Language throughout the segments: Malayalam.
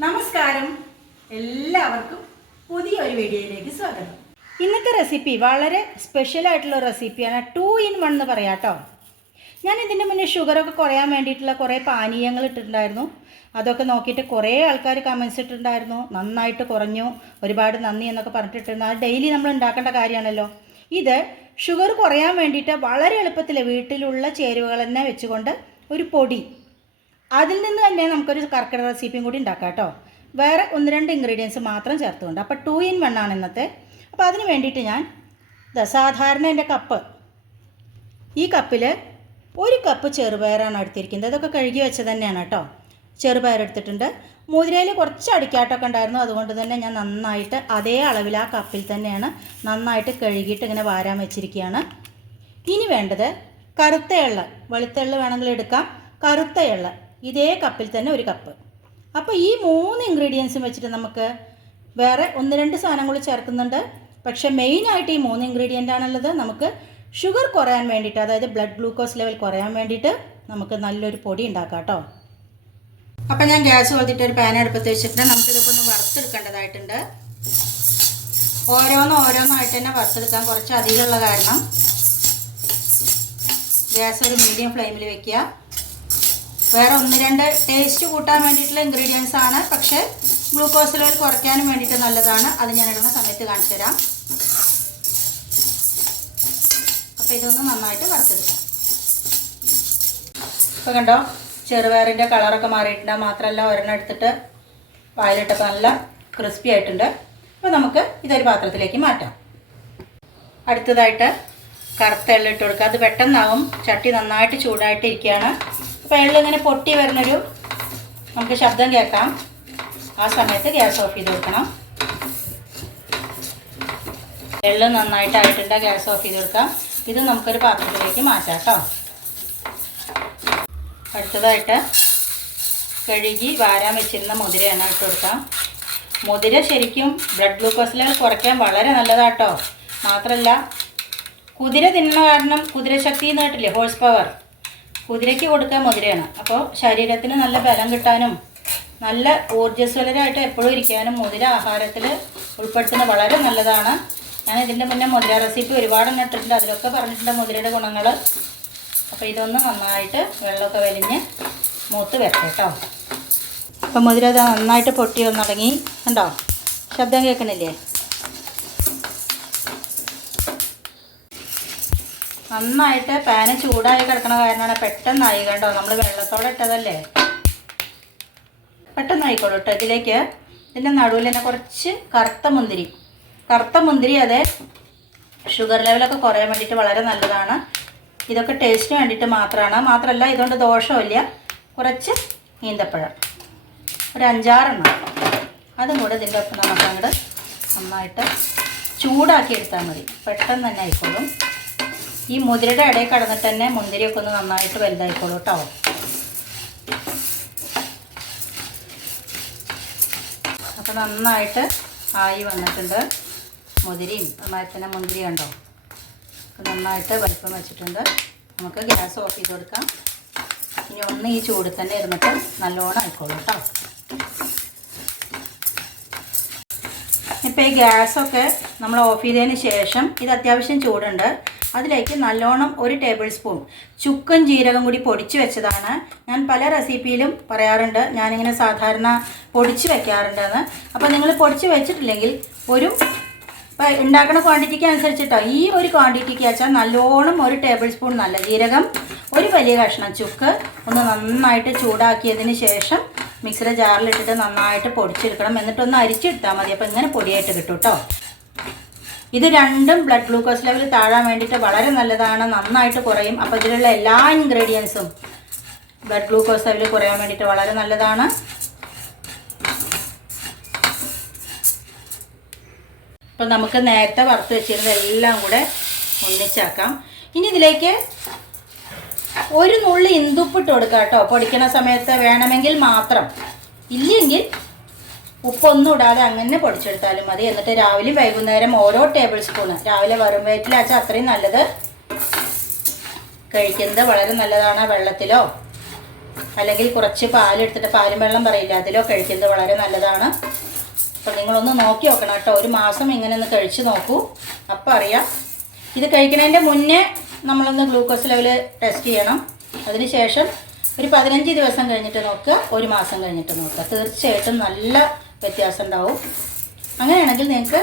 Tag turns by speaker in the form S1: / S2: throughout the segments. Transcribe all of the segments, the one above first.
S1: നമസ്കാരം. എല്ലാവർക്കും പുതിയൊരു വീഡിയോയിലേക്ക് സ്വാഗതം. ഇന്നത്തെ റെസിപ്പി വളരെ സ്പെഷ്യൽ ആയിട്ടുള്ള റെസിപ്പിയാണ് ടു ഇൻ വൺ എന്ന് പറയാം കേട്ടോ ഞാൻ ഇതിന്റെ മുന്നേ ഷുഗറൊക്കെ കുറയാൻ വേണ്ടിയിട്ടുള്ള കുറേ പാനീയങ്ങൾ ഇട്ടിട്ടുണ്ടായിരുന്നു. അതൊക്കെ നോക്കിയിട്ട് കുറേ ആൾക്കാർ കമൻസ് ഇട്ടിട്ടുണ്ടായിരുന്നു. നന്നായിട്ട് കുറഞ്ഞു. ഒരുപാട് നന്ദി എന്നൊക്കെ പറഞ്ഞിട്ടിരുന്നു അത് ഡെയിലി നമ്മൾ ഉണ്ടാക്കേണ്ട കാര്യമാണല്ലോ. ഇത് ഷുഗർ കുറയാൻ വേണ്ടിയിട്ട് വളരെ എളുപ്പത്തിൽ വീട്ടിലുള്ള ചേരുവകൾ തന്നെ വെച്ചുകൊണ്ട് ഒരു പൊടി അതിൽ നിന്ന് തന്നെ നമുക്കൊരു കർക്കിടക റെസിപ്പിയും കൂടി ഉണ്ടാക്കാം കേട്ടോ. വേറെ ഒന്ന് രണ്ട് ഇൻഗ്രീഡിയൻസ് മാത്രം ചേർത്തുകൊണ്ട്. അപ്പോൾ ടു ഇൻ വൺ ആണ് ഇന്നത്തെ. അപ്പോൾ അതിന് വേണ്ടിയിട്ട് ഞാൻ സാധാരണ എന്റെ കപ്പ്. ഈ കപ്പിൽ ഒരു കപ്പ് ചെറുപയറാണ് എടുത്തിരിക്കുന്നത്. ഇതൊക്കെ കഴുകി വെച്ച തന്നെയാണ് കേട്ടോ. ചെറുപയർ എടുത്തിട്ടുണ്ട്. മുതിരയിൽ കുറച്ച് അടിക്കാട്ടൊക്കെ ഉണ്ടായിരുന്നു. അതുകൊണ്ട് തന്നെ ഞാൻ നന്നായിട്ട് അതേ അളവിൽ ആ കപ്പിൽ തന്നെയാണ് നന്നായിട്ട് കഴുകിയിട്ട് ഇങ്ങനെ വാരാൻ വെച്ചിരിക്കുകയാണ്. ഇനി വേണ്ടത് കറുത്ത എള്ള. വെളുത്ത എള്ള വേണമെങ്കിൽ എടുക്കാം. കറുത്ത എള്ള. ഇതേ കപ്പിൽ തന്നെ ഒരു കപ്പ്. അപ്പോൾ ഈ മൂന്ന് ഇൻഗ്രീഡിയൻസും വെച്ചിട്ട് നമുക്ക് വേറെ ഒന്ന് രണ്ട് സാധനങ്ങൾ ചേർക്കുന്നുണ്ട്. പക്ഷേ മെയിനായിട്ട് ഈ മൂന്ന് ഇൻഗ്രീഡിയന്റ് ആണുള്ളത്. നമുക്ക് ഷുഗർ കുറയാൻ വേണ്ടിയിട്ട് അതായത് ബ്ലഡ് ഗ്ലൂക്കോസ് ലെവൽ കുറയാൻ വേണ്ടിയിട്ട് നമുക്ക് നല്ലൊരു പൊടി ഉണ്ടാക്കാം കേട്ടോ. അപ്പം ഞാൻ ഗ്യാസ് കൊളുത്തിട്ട് ഒരു പാൻ വെച്ചിട്ട് നമുക്കിതൊക്കെ ഒന്ന് വറുത്തെടുക്കേണ്ടതായിട്ടുണ്ട്. ഓരോന്ന് ഓരോന്നായിട്ട് തന്നെ വറുത്തെടുക്കാൻ കുറച്ച് അധികമുള്ള കാരണം. ഗ്യാസ് ഒരു മീഡിയം ഫ്ലെയിമിൽ വെക്കുക. വേറെ ഒന്ന് രണ്ട് ടേസ്റ്റ് കൂട്ടാൻ വേണ്ടിയിട്ടുള്ള ഇൻഗ്രീഡിയൻസ് ആണ്. പക്ഷേ ഗ്ലൂക്കോസ് ലെവൽ കുറയ്ക്കാനും വേണ്ടിയിട്ട് നല്ലതാണ്. അത് ഞാൻ ഇടുന്ന സമയത്ത് കാണിച്ചു തരാം. അപ്പോൾ ഇതൊന്ന് നന്നായിട്ട് വറുത്തെടുക്കാം. ഇപ്പോൾ കണ്ടോ? ചെറുപയറിന്റെ കളറൊക്കെ മാറിയിട്ടുണ്ട്. മാത്രമല്ല ഒരെണ്ണം എടുത്തിട്ട് വായിലിട്ടപ്പോൾ നല്ല ക്രിസ്പി ആയിട്ടുണ്ട്. അപ്പോൾ നമുക്ക് ഇതൊരു പാത്രത്തിലേക്ക് മാറ്റാം. അടുത്തതായിട്ട് കറുത്ത എള്ളിട്ട് കൊടുക്കുക. അത് പെട്ടെന്നാവും. ചട്ടി നന്നായിട്ട് ചൂടായിട്ട് ഇരിക്കുകയാണ് അപ്പോൾ ഇങ്ങനെ പൊട്ടി വരുന്നൊരു നമുക്ക് ശബ്ദം കേൾക്കാം. ആ സമയത്ത് ഗ്യാസ് ഓഫ് ചെയ്ത് കൊടുക്കണം. എള്ള് നന്നായിട്ടായിട്ടുണ്ട് ഗ്യാസ് ഓഫ് ചെയ്ത് കൊടുക്കാം. ഇത് നമുക്കൊരു പാത്രത്തിലേക്ക് മാറ്റാം കേട്ടോ. അടുത്തതായിട്ട് കഴുകി വാരാൻ വെച്ചിരുന്ന മുതിരയാണ് ഇട്ട് കൊടുക്കാം. മുതിര ശരിക്കും ബ്ലഡ് ഗ്ലൂക്കോസ് ലെവൽ കുറയ്ക്കാൻ വളരെ നല്ലതാട്ടോ. മാത്രമല്ല കുതിര തിന്നുന്ന കാരണം കുതിരശക്തി എന്ന് കേട്ടില്ലേ? ഹോഴ്സ് പവർ കുതിരയ്ക്ക് കൊടുക്കാൻ മുതിരയാണ് അപ്പോൾ ശരീരത്തിന് നല്ല ബലം കിട്ടാനും നല്ല ഊർജസ്വലരായിട്ട് എപ്പോഴും ഇരിക്കാനും മുതിര ആഹാരത്തിൽ ഉൾപ്പെടുത്തുന്നത് വളരെ നല്ലതാണ്. ഞാൻ ഇതിന്റെ മുന്നേ മുതിര റെസിപ്പി ഒരുപാട് ഇട്ടിട്ടുണ്ട്. അതിലൊക്കെ പറഞ്ഞിട്ടുണ്ട് മുതിരയുടെ ഗുണങ്ങൾ അപ്പോൾ ഇതൊന്ന് നന്നായിട്ട് വെള്ളമൊക്കെ വലിഞ്ഞ് മൂത്ത് വരട്ടെ കേട്ടോ. അപ്പോൾ മുതിര നന്നായിട്ട് പൊട്ടി വന്നടങ്ങി. ഉണ്ടോ ശബ്ദം കേൾക്കണില്ലേ നന്നായിട്ട് പാന് ചൂടായി കിടക്കണ കാരണമാണ് പെട്ടെന്നായി കണ്ടോ? നമ്മൾ വെള്ളത്തോടെ ഇട്ടതല്ലേ? പെട്ടെന്നായിക്കോളൂ കേട്ടോ ഇതിലേക്ക് ഇതിന്റെ നടുവിൽ തന്നെ കുറച്ച് കറുത്ത മുന്തിരി. കറുത്ത മുന്തിരി അതെ ഷുഗർ ലെവലൊക്കെ കുറയാൻ വേണ്ടിയിട്ട് വളരെ നല്ലതാണ്. ഇതൊക്കെ ടേസ്റ്റിന് വേണ്ടിയിട്ട് മാത്രമാണ്. മാത്രമല്ല ഇതുകൊണ്ട് ദോഷമില്ല കുറച്ച് ഈന്തപ്പഴം. ഒരു അഞ്ചാറെണ്ണം. അതും കൂടെ ഇതിന്റെ ഒപ്പം നമുക്ക് അങ്ങോട്ട് നന്നായിട്ട് ചൂടാക്കി എടുത്താൽ മതി. പെട്ടെന്ന് തന്നെ ആയിക്കോളും. ഈ മുതിരയുടെ ഇടയിൽ കടന്നിട്ട് തന്നെ മുന്തിരിയൊക്കെ ഒന്ന് നന്നായിട്ട് വലുതായിക്കോളൂ കേട്ടോ. അപ്പോൾ നന്നായിട്ട് ആയി വന്നിട്ടുണ്ട് മുതിരിയും അതുമാതിരി തന്നെ മുന്തിരി കണ്ടോ നന്നായിട്ട് വലിപ്പം വെച്ചിട്ടുണ്ട്. നമുക്ക് ഗ്യാസ് ഓഫ് ചെയ്ത് കൊടുക്കാം. ഇനി ഒന്ന് ഈ ചൂട് തന്നെ ഇരുന്നിട്ട് നല്ലോണം ആയിക്കോളൂ കേട്ടോ. ഇപ്പോൾ ഈ ഗ്യാസൊക്കെ നമ്മൾ ഓഫ് ചെയ്തതിന് ശേഷം ഇത് അത്യാവശ്യം ചൂടുണ്ട്. അതിലേക്ക് നല്ലോണം ഒരു ടേബിൾ സ്പൂൺ ചുക്കൻ ജീരകം കൂടി പൊടിച്ചു വെച്ചതാണ്. ഞാൻ പല റെസിപ്പിയിലും പറയാറുണ്ട് ഞാനിങ്ങനെ സാധാരണ പൊടിച്ചു വെക്കാറുണ്ടെന്ന്. അപ്പോൾ നിങ്ങൾ പൊടിച്ച് വെച്ചിട്ടില്ലെങ്കിൽ ഒരു ഇപ്പം ഉണ്ടാക്കുന്ന ക്വാണ്ടിറ്റിക്ക് അനുസരിച്ചിട്ടോ ഈ ഒരു ക്വാണ്ടിറ്റിക്ക് വെച്ചാൽ നല്ലോണം ഒരു ടേബിൾ സ്പൂൺ നല്ല ജീരകം ഒരു വലിയ കഷ്ണം ചുക്ക് ഒന്ന് നന്നായിട്ട് ചൂടാക്കിയതിന് ശേഷം മിക്സിയുടെ ജാറിലിട്ടിട്ട് നന്നായിട്ട് പൊടിച്ചെടുക്കണം. എന്നിട്ടൊന്ന് അരിച്ചെടുത്താൽ മതി. അപ്പോൾ ഇങ്ങനെ പൊടിയായിട്ട് കിട്ടും കേട്ടോ ഇത് രണ്ടും ബ്ലഡ് ഗ്ലൂക്കോസ് ലെവൽ താഴാൻ വേണ്ടിയിട്ട് വളരെ നല്ലതാണ്. നന്നായിട്ട് കുറയും. അപ്പോൾ ഇതിലുള്ള എല്ലാ ഇൻഗ്രീഡിയൻസും ബ്ലഡ് ഗ്ലൂക്കോസ് ലെവൽ കുറയാൻ വേണ്ടിയിട്ട് വളരെ നല്ലതാണ്. അപ്പോൾ നമുക്ക് നേരത്തെ വറുത്ത് വെച്ചിരുന്ന എല്ലാം കൂടെ ഒന്നിച്ചാക്കാം. ഇനി ഇതിലേക്ക് ഒരു നുള്ളി ഇന്ദുപ്പിട്ട് കൊടുക്കാം കേട്ടോ പൊടിക്കുന്ന സമയത്ത് വേണമെങ്കിൽ മാത്രം. ഇല്ലെങ്കിൽ ഉപ്പൊന്നും ഇടാതെ അങ്ങനെ പൊടിച്ചെടുത്താലും മതി. എന്നിട്ട് രാവിലെ വൈകുന്നേരം ഓരോ ടേബിൾ സ്പൂണ് രാവിലെ വെറും വയറ്റിലാച്ചാൽ അത്രയും നല്ലത്. കഴിക്കുന്നത് വളരെ നല്ലതാണ് വെള്ളത്തിലോ അല്ലെങ്കിൽ കുറച്ച് പാലെടുത്തിട്ട് പാലും വെള്ളം പറയില്ല അതിലോ കഴിക്കുന്നത് വളരെ നല്ലതാണ്. അപ്പോൾ നിങ്ങളൊന്ന് നോക്കി നോക്കണം കേട്ടോ. ഒരു മാസം ഇങ്ങനെ ഒന്ന് കഴിച്ച് നോക്കൂ. അപ്പോൾ അറിയാം. ഇത് കഴിക്കുന്നതിന്റെ മുന്നേ നമ്മളൊന്ന് ഗ്ലൂക്കോസ് ലെവൽ ടെസ്റ്റ് ചെയ്യണം. അതിനുശേഷം ഒരു പതിനഞ്ച് ദിവസം കഴിഞ്ഞിട്ട് നോക്കുക. ഒരു മാസം കഴിഞ്ഞിട്ട് നോക്കുക. തീർച്ചയായിട്ടും നല്ല വ്യത്യാസം ഉണ്ടാവും അങ്ങനെയാണെങ്കിൽ നിങ്ങൾക്ക്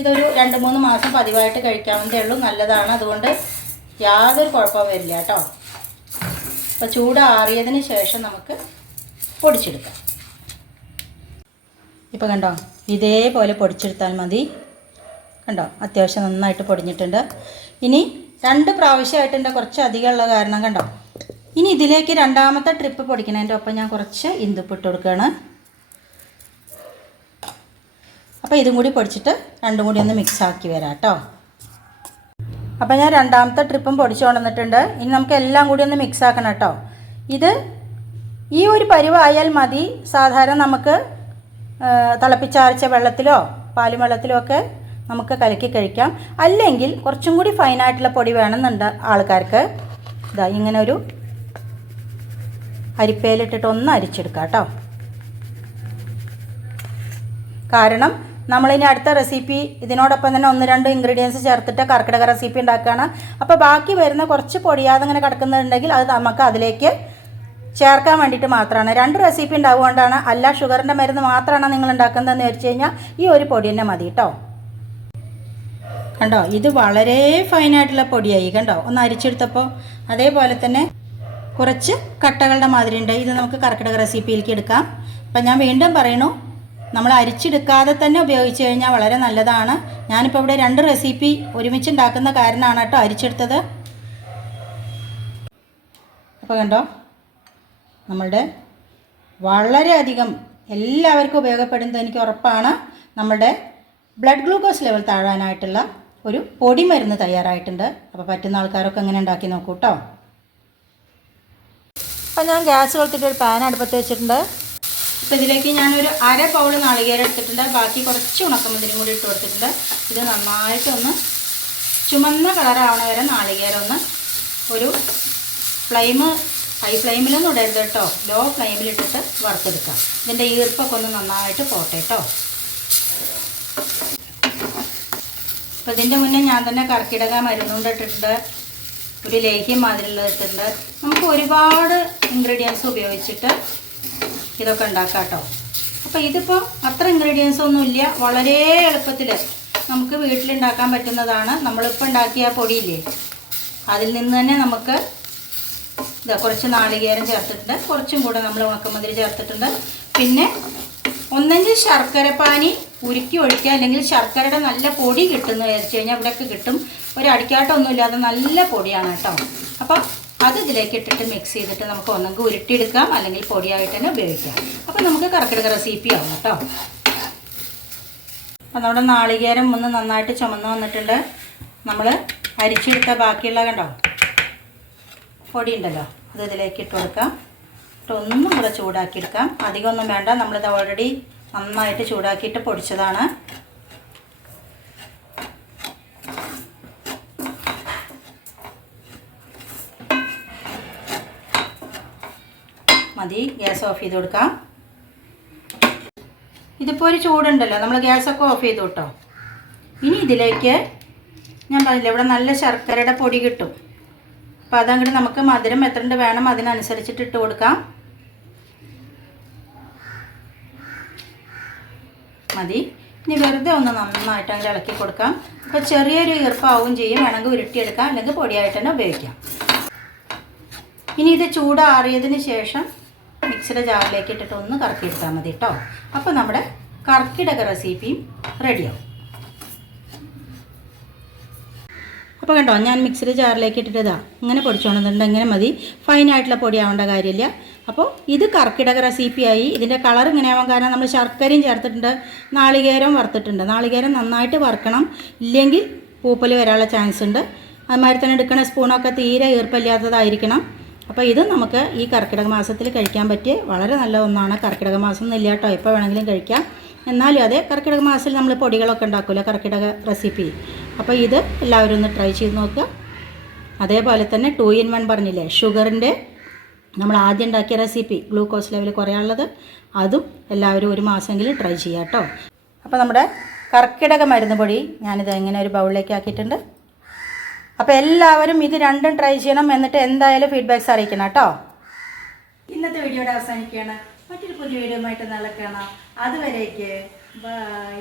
S1: ഇതൊരു രണ്ട് മൂന്ന് മാസം പതിവായിട്ട് കഴിക്കാവുന്നതേ ഉള്ളൂ. നല്ലതാണ്. അതുകൊണ്ട് യാതൊരു കുഴപ്പവും വരില്ല കേട്ടോ. അപ്പോൾ ചൂടാറിയതിന് ശേഷം നമുക്ക് പൊടിച്ചെടുക്കാം. ഇപ്പോൾ കണ്ടോ? ഇതേപോലെ പൊടിച്ചെടുത്താൽ മതി. കണ്ടോ? അത്യാവശ്യം നന്നായിട്ട് പൊടിഞ്ഞിട്ടുണ്ട്. ഇനി രണ്ട് പ്രാവശ്യമായിട്ടുണ്ട് കുറച്ച് അധികമുള്ള കാരണം കണ്ടോ? ഇനി ഇതിലേക്ക് രണ്ടാമത്തെ ട്രിപ്പ് പൊടിക്കണതിന്റെ ഒപ്പം ഞാൻ കുറച്ച് ഇന്ദുപ്പ് ഇട്ട് കൊടുക്കുകയാണ്. അപ്പോൾ ഇതും കൂടി പൊടിച്ചിട്ട് രണ്ടും കൂടി ഒന്ന് മിക്സ് ആക്കി വരാം കേട്ടോ അപ്പോൾ ഞാൻ രണ്ടാമത്തെ ട്രിപ്പും പൊടിച്ചു കൊണ്ടുവന്നിട്ടുണ്ട്. ഇനി നമുക്ക് എല്ലാം കൂടി ഒന്ന് മിക്സ് ആക്കണം കേട്ടോ ഇത് ഈ ഒരു പരിവായാൽ മതി. സാധാരണ നമുക്ക് തിളപ്പിച്ചാർച്ച വെള്ളത്തിലോ പാലും വെള്ളത്തിലോ ഒക്കെ നമുക്ക് കലക്കി കഴിക്കാം. അല്ലെങ്കിൽ കുറച്ചും കൂടി ഫൈനായിട്ടുള്ള പൊടി വേണമെന്നുണ്ട് ആൾക്കാർക്ക്. ഇതാ ഇങ്ങനെ ഒരു അരിപ്പയിലിട്ടിട്ട് ഒന്ന് അരിച്ചെടുക്കാം കേട്ടോ കാരണം നമ്മളിനി അടുത്ത റെസിപ്പി ഇതിനോടൊപ്പം തന്നെ ഒന്ന് രണ്ട് ഇൻഗ്രീഡിയൻസ് ചേർത്തിട്ട് കർക്കിടക റെസിപ്പി ഉണ്ടാക്കുകയാണ്. അപ്പോൾ ബാക്കി വരുന്ന കുറച്ച് പൊടിയാതെ ഇങ്ങനെ കിടക്കുന്നുണ്ടെങ്കിൽ അത് നമുക്ക് അതിലേക്ക് ചേർക്കാൻ വേണ്ടിയിട്ട് മാത്രമാണ്. രണ്ട് റെസിപ്പി ഉണ്ടാവുകൊണ്ടാണ് അല്ല ഷുഗറിന്റെ മരുന്ന് മാത്രമാണ് നിങ്ങൾ ഉണ്ടാക്കുന്നതെന്ന് വെച്ച് കഴിഞ്ഞാൽ ഈ ഒരു പൊടി തന്നെ മതി കേട്ടോ കണ്ടോ? ഇത് വളരെ ഫൈനായിട്ടുള്ള പൊടിയായി. കണ്ടോ? ഒന്ന് അരിച്ചെടുത്തപ്പോൾ അതേപോലെ തന്നെ കുറച്ച് കട്ടകളുടെ മാതിരി ഉണ്ട് ഇത് നമുക്ക് കർക്കിടക റെസിപ്പിയിലേക്ക് എടുക്കാം. അപ്പം ഞാൻ വീണ്ടും പറയണു നമ്മൾ അരിച്ചെടുക്കാതെ തന്നെ ഉപയോഗിച്ച് കഴിഞ്ഞാൽ വളരെ നല്ലതാണ്. ഞാനിപ്പോൾ ഇവിടെ രണ്ട് റെസിപ്പി ഒരുമിച്ച് ഉണ്ടാക്കുന്ന കാരണമാണ് കേട്ടോ അരിച്ചെടുത്തത്. അപ്പോൾ കണ്ടോ? നമ്മളുടെ വളരെയധികം എല്ലാവർക്കും ഉപയോഗപ്പെടുന്നത് എനിക്ക് ഉറപ്പാണ്. നമ്മളുടെ ബ്ലഡ് ഗ്ലൂക്കോസ് ലെവൽ താഴാനായിട്ടുള്ള ഒരു പൊടി മരുന്ന് തയ്യാറായിട്ടുണ്ട്. അപ്പോൾ പറ്റുന്ന ആൾക്കാരൊക്കെ അങ്ങനെ ഉണ്ടാക്കി നോക്കൂ കേട്ടോ. അപ്പോൾ ഞാൻ ഗ്യാസ് കൊടുത്തിട്ട് ഒരു പാൻ അടുപ്പത്ത് വെച്ചിട്ടുണ്ട്. അപ്പോൾ ഇതിലേക്ക് ഞാനൊരു അര പൗൾ നാളികേരം എടുത്തിട്ടുണ്ട്. ബാക്കി കുറച്ച് ഉണക്കമുന്തിരിയും കൂടി ഇട്ട് കൊടുത്തിട്ടുണ്ട്. ഇത് നന്നായിട്ടൊന്ന് ചുമന്ന കളറാവണ വരെ നാളികേരം ഒന്ന് ഒരു ഫ്ലെയിം ഹൈ ഫ്ലെയിമിലൊന്നും ഇടരുത് കേട്ടോ ലോ ഫ്ലെയിമിലിട്ടിട്ട് വറുത്തെടുക്കാം. ഇതിന്റെ ഈർപ്പൊക്കെ ഒന്ന് നന്നായിട്ട് പോട്ടെ കേട്ടോ അപ്പോൾ ഇതിന്റെ മുന്നേ ഞാൻ തന്നെ കർക്കിടക മരുന്നുകൊണ്ട് ഇട്ടിട്ടുണ്ട്. ഒരു ലേഹ്യം മാതിരിയുള്ളത് ഇട്ടിട്ടുണ്ട്. നമുക്ക് ഒരുപാട് ഇൻഗ്രീഡിയൻസ് ഉപയോഗിച്ചിട്ട് ഇതൊക്കെ ഉണ്ടാക്കാം കേട്ടോ അപ്പോൾ ഇതിപ്പോൾ അത്ര ഇൻഗ്രീഡിയൻസ് ഒന്നും ഇല്ല. വളരെ എളുപ്പത്തിൽ നമുക്ക് വീട്ടിലുണ്ടാക്കാൻ പറ്റുന്നതാണ്. നമ്മളിപ്പോൾ ഉണ്ടാക്കിയ പൊടിയില്ലേ? അതിൽ നിന്ന് തന്നെ നമുക്ക് ഇതാ കുറച്ച് നാളികേരം ചേർത്തിട്ടുണ്ട്. കുറച്ചും കൂടെ നമ്മൾ ഉണക്കമതിരി ചേർത്തിട്ടുണ്ട്. പിന്നെ ഒന്നെങ്കിൽ ശർക്കരപ്പാനി ഉരുക്കി ഒഴിക്കുക. അല്ലെങ്കിൽ ശർക്കരയുടെ നല്ല പൊടി കിട്ടുന്നു വിചാരിച്ചു കഴിഞ്ഞാൽ ഇവിടെയൊക്കെ കിട്ടും. ഒരു അടിക്കാട്ടൊന്നുമില്ലാതെ നല്ല പൊടിയാണ് കേട്ടോ. അപ്പം അത് ഇതിലേക്ക് ഇട്ടിട്ട് മിക്സ് ചെയ്തിട്ട് നമുക്ക് ഒന്നെങ്കിൽ ഉരുട്ടിയെടുക്കാം അല്ലെങ്കിൽ പൊടിയായിട്ട് തന്നെ ഉപയോഗിക്കാം. അപ്പം നമുക്ക് കർക്കിടക റെസിപ്പി ആവും കേട്ടോ. അപ്പം നമ്മുടെ നാളികേരം ഒന്ന് നന്നായിട്ട് ചുമന്ന് വന്നിട്ടുണ്ട്. നമ്മൾ അരിച്ചെടുത്ത ബാക്കിയുള്ള കണ്ടോ? പൊടി ഉണ്ടല്ലോ അത് ഇതിലേക്ക് ഇട്ട് കൊടുക്കാം. ഇട്ടൊന്നും ഒന്നും ചൂടാക്കിയെടുക്കാം. അധികമൊന്നും വേണ്ട. നമ്മളിത് ഓൾറെഡി നന്നായിട്ട് ചൂടാക്കിയിട്ട് പൊടിച്ചതാണ്. മതി. ഗ്യാസ് ഓഫ് ചെയ്ത് കൊടുക്കാം. ഇതിപ്പോൾ ഒരു ചൂടുണ്ടല്ലോ. നമ്മൾ ഗ്യാസൊക്കെ ഓഫ് ചെയ്തു കേട്ടോ. ഇനി ഇതിലേക്ക് ഞാൻ പറഞ്ഞില്ല ഇവിടെ നല്ല ശർക്കരയുടെ പൊടി കിട്ടും. അപ്പോൾ അതങ്ങോട്ട് നമുക്ക് മധുരം എത്രണ്ട് വേണം അതിനനുസരിച്ചിട്ട് ഇട്ട് കൊടുക്കാം. മതി. ഇനി വെറുതെ ഒന്ന് നന്നായിട്ട് അങ്ങനെ ഇളക്കി കൊടുക്കാം. അപ്പോൾ ചെറിയൊരു ഈർപ്പാവും ചെയ്യും. വേണമെങ്കിൽ ഉരുട്ടിയെടുക്കാം. അല്ലെങ്കിൽ പൊടിയായിട്ട് തന്നെ ഉപയോഗിക്കാം. ഇനി ഇത് ചൂടാറിയതിന് ശേഷം മിക്സിയുടെ ജാറിലേക്ക് ഇട്ടിട്ട് ഒന്ന് കറക്കിയെടുത്താൽ മതി കേട്ടോ അപ്പോൾ നമ്മുടെ കർക്കിടക റെസിപ്പിയും റെഡിയാവും. അപ്പോൾ കണ്ടോ ഞാൻ മിക്സിയുടെ ജാറിലേക്ക് ഇട്ടിട്ട് ഇതാ ഇങ്ങനെ പൊടിച്ചോണമെന്നുണ്ട് ഇങ്ങനെ മതി. ഫൈനായിട്ടുള്ള പൊടിയാവേണ്ട കാര്യമില്ല. അപ്പോൾ ഇത് കർക്കിടക റെസിപ്പിയായി. ഇതിന്റെ കളർ ഇങ്ങനെ ആവാൻ കാരണം നമ്മൾ ശർക്കരയും ചേർത്തിട്ടുണ്ട്. നാളികേരം വറുത്തിട്ടുണ്ട്. നാളികേരം നന്നായിട്ട് വറുക്കണം. ഇല്ലെങ്കിൽ പൂപ്പൽ വരാനുള്ള ചാൻസ് ഉണ്ട്. അതുമാതിരി തന്നെ എടുക്കുന്ന സ്പൂണൊക്കെ തീരെ ഈർപ്പമില്ലാത്തതായിരിക്കണം. അപ്പോൾ ഇത് നമുക്ക് ഈ കർക്കിടക മാസത്തിൽ കഴിക്കാൻ പറ്റിയ വളരെ നല്ല ഒന്നാണ് കർക്കിടക മാസം എന്നില്ല കേട്ടോ. എപ്പോൾ വേണമെങ്കിലും കഴിക്കാം. എന്നാലും അതെ കർക്കിടക മാസത്തിൽ നമ്മൾ പൊടികളൊക്കെ ഉണ്ടാക്കുമല്ലോ കർക്കിടക റെസിപ്പി അപ്പോൾ ഇത് എല്ലാവരും ഒന്ന് ട്രൈ ചെയ്ത് നോക്കുക. അതേപോലെ തന്നെ ടു ഇൻ വൺ പറഞ്ഞില്ലേ ഷുഗറിന്റെ നമ്മൾ ആദ്യം ഉണ്ടാക്കിയ റെസിപ്പി ഗ്ലൂക്കോസ് ലെവൽ കുറയാനുള്ളത്. അതും എല്ലാവരും ഒരു മാസമെങ്കിലും ട്രൈ ചെയ്യാം കേട്ടോ. അപ്പോൾ നമ്മുടെ കർക്കിടക മരുന്ന് പൊടി ഞാനിത് എങ്ങനെ ഒരു ബൗളിലേക്ക് ആക്കിയിട്ടുണ്ട്. അപ്പോൾ എല്ലാവരും ഇത് രണ്ടും ട്രൈ ചെയ്യണം എന്നിട്ട് എന്തായാലും ഫീഡ്ബാക്ക്സ് അറിയിക്കണം കേട്ടോ. ഇന്നത്തെ വീഡിയോയുടെ അവസാനിക്കുകയാണ്. മറ്റൊരു പുതിയ വീഡിയോ ആയിട്ട് നാളെ കാണാം. അതുവരേക്ക് ബൈ